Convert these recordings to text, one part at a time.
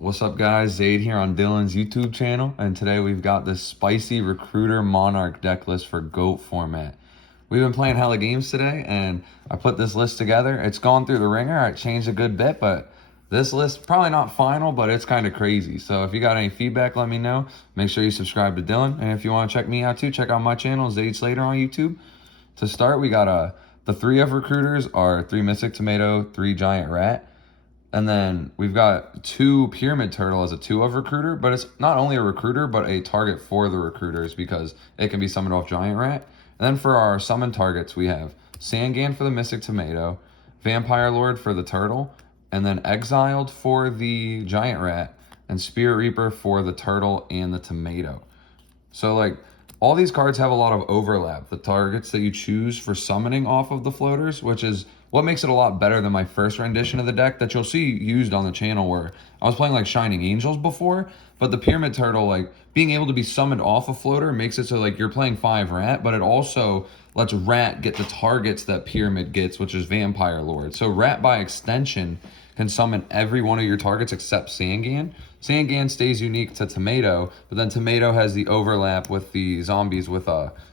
What's up, guys? Zade here on Dylan's YouTube channel, and today we've got this spicy Recruiter Monarch deck list for GOAT format. We've been playing hella games today, and I put this list together. It's gone through the ringer. I changed a good bit, but this list, probably not final, but it's kind of crazy. So if you got any feedback, let me know. Make sure you subscribe to Dylan, and if you want to check me out too, check out my channel, Zade Slater on YouTube. To start, we got the 3 of Recruiters are 3 Mystic Tomato, 3 Giant Rat. And then we've got 2 Pyramid Turtle as a 2 of Recruiter, but it's not only a Recruiter, but a target for the Recruiters because it can be summoned off Giant Rat. And then for our summon targets, we have Sangan for the Mystic Tomato, Vampire Lord for the Turtle, and then Exiled for the Giant Rat, and Spirit Reaper for the Turtle and the Tomato. So like, all these cards have a lot of overlap. The targets that you choose for summoning off of the floaters, which is what makes it a lot better than my first rendition of the deck that you'll see used on the channel, where I was playing like Shining Angels before, but the Pyramid Turtle, like being able to be summoned off a floater makes it so like you're playing 5 Rat, but it also lets Rat get the targets that Pyramid gets, which is Vampire Lord. So Rat by extension can summon every one of your targets except Sangan. Sangan stays unique to Tomato, but then Tomato has the overlap with the zombies with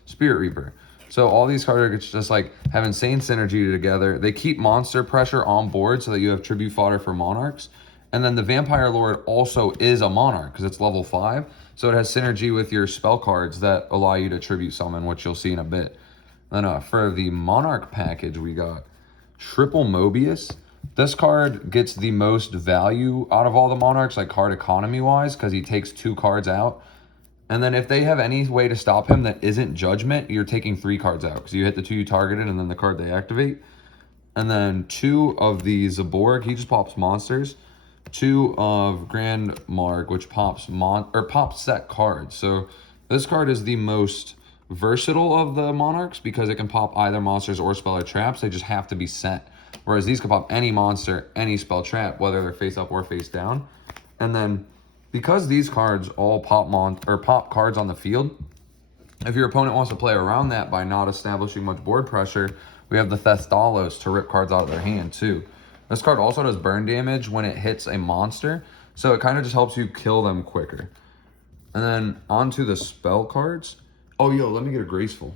Spirit Reaper. So all these targets just like have insane synergy together. They keep monster pressure on board so that you have tribute fodder for Monarchs. And then the Vampire Lord also is a Monarch because it's level 5. So it has synergy with your spell cards that allow you to tribute summon, which you'll see in a bit. Then for the Monarch package, we got Triple Mobius. This card gets the most value out of all the Monarchs, like card economy wise, because he takes 2 cards out. And then if they have any way to stop him that isn't Judgment, you're taking 3 cards out because you hit the 2 you targeted and then the card they activate. And then 2 of the Zaborg, he just pops monsters. 2 of Grand Mark, which pops pops set cards. So this card is the most versatile of the Monarchs because it can pop either monsters or spell or traps. They just have to be set. Whereas these can pop any monster, any spell trap, whether they're face up or face down. And then because these cards all pop cards on the field, if your opponent wants to play around that by not establishing much board pressure, we have the Thestalos to rip cards out of their hand too. This card also does burn damage when it hits a monster, so it kind of just helps you kill them quicker. And then onto the spell cards. Oh, yo, let me get a Graceful.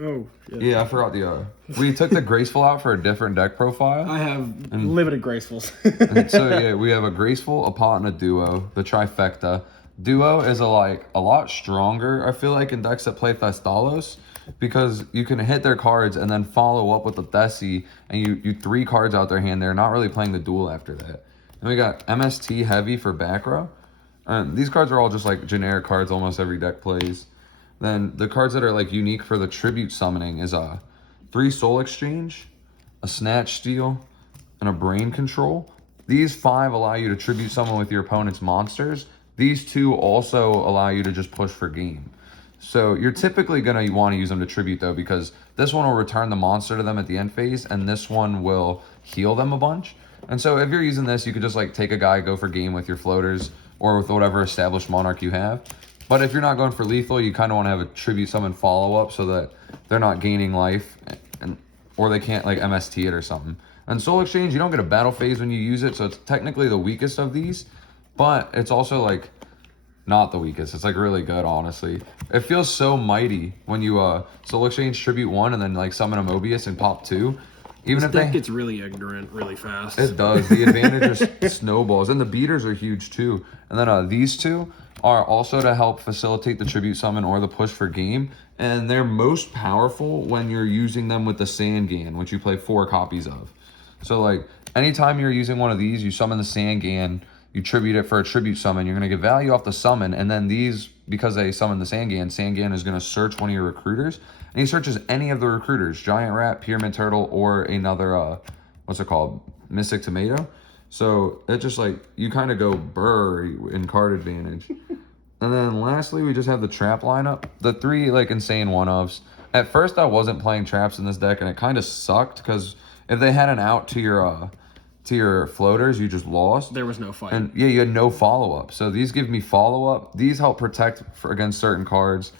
Oh, yeah, I forgot the we took the Graceful out for a different deck profile. I have limited Gracefuls. So yeah, we have a Graceful, a Pot, and a Duo, the trifecta. Duo is a lot stronger, I feel like, in decks that play Thestalos, because you can hit their cards and then follow up with the Thessi, and you 3 cards out their hand. They're not really playing the duel after that. And we got MST Heavy for back row. These cards are all just like generic cards almost every deck plays. Then the cards that are like unique for the tribute summoning is 3 Soul Exchange, a Snatch Steal, and a Brain Control. These 5 allow you to tribute summon with your opponent's monsters. These 2 also allow you to just push for game. So you're typically going to want to use them to tribute though, because this one will return the monster to them at the end phase, and this one will heal them a bunch. And so if you're using this, you could just like take a guy, go for game with your floaters or with whatever established Monarch you have. But if you're not going for lethal, you kind of want to have a tribute summon follow-up so that they're not gaining life, or they can't like MST it or something. And Soul Exchange, you don't get a battle phase when you use it, so it's technically the weakest of these, but it's also like not the weakest. It's like really good, honestly. It feels so mighty when you Soul Exchange tribute 1 and then like summon a Mobius and pop 2. Even this if deck gets really ignorant really fast. It does. The advantage just snowballs, and the beaters are huge too. And then these 2 are also to help facilitate the tribute summon or the push for game, and they're most powerful when you're using them with the Sangan, which you play 4 copies of. So like anytime you're using one of these, you summon the Sangan, you tribute it for a tribute summon, you're going to get value off the summon, and then these, because they summon the Sangan is going to search one of your recruiters, and he searches any of the recruiters, Giant Rat, Pyramid Turtle, or another, what's it called, Mystic Tomato. So it just like, you kind of go burr in card advantage. And then lastly, we just have the trap lineup. The 3 like insane one-ofs. At first, I wasn't playing traps in this deck, and it kind of sucked, because if they had an out to your floaters, you just lost. There was no fight. And yeah, you had no follow-up. So these give me follow-up. These help protect against certain cards.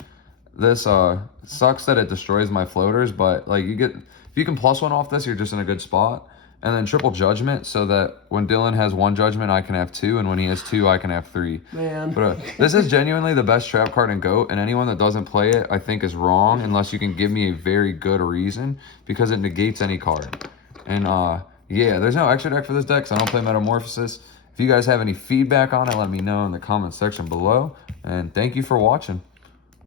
This sucks that it destroys my floaters, but like if you can +1 off this, you're just in a good spot. and then triple judgment so that when Dylan has 1 judgment, I can have 2, and when he has 2, I can have 3. Man. But this is genuinely the best trap card in GOAT, and anyone that doesn't play it, I think, is wrong unless you can give me a very good reason, because it negates any card. And yeah, there's no extra deck for this deck because I don't play Metamorphosis. If you guys have any feedback on it, let me know in the comment section below. And thank you for watching.